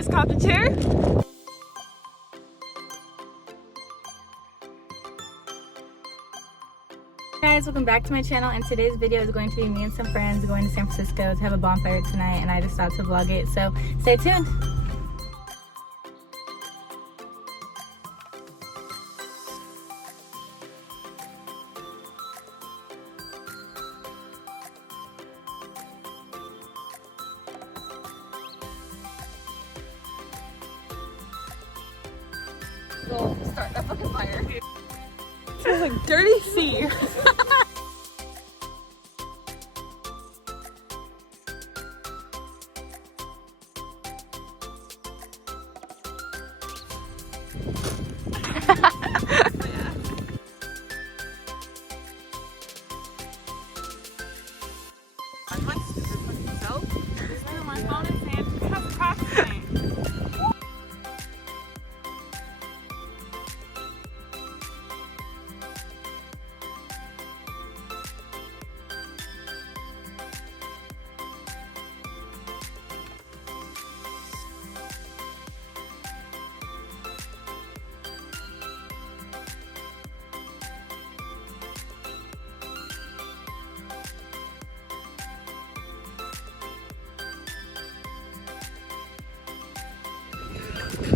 Just caught the chair. Hey guys, welcome back to my channel, and today's video is going to be me and some friends going to San Francisco to have a bonfire tonight, and I just thought to vlog it, so stay tuned. Go start that fucking fire. It smells like dirty sea. I'm my stupid fucking self. This is my phone is saying it has a crack today.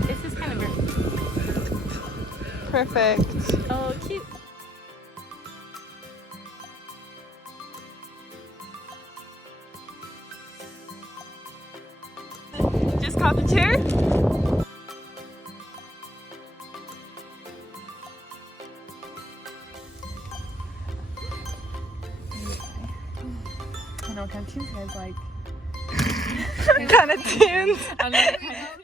This is kind of Perfect. oh cute. Just caught the chair. I know what kind of tunes you guys like. What kind of tunes?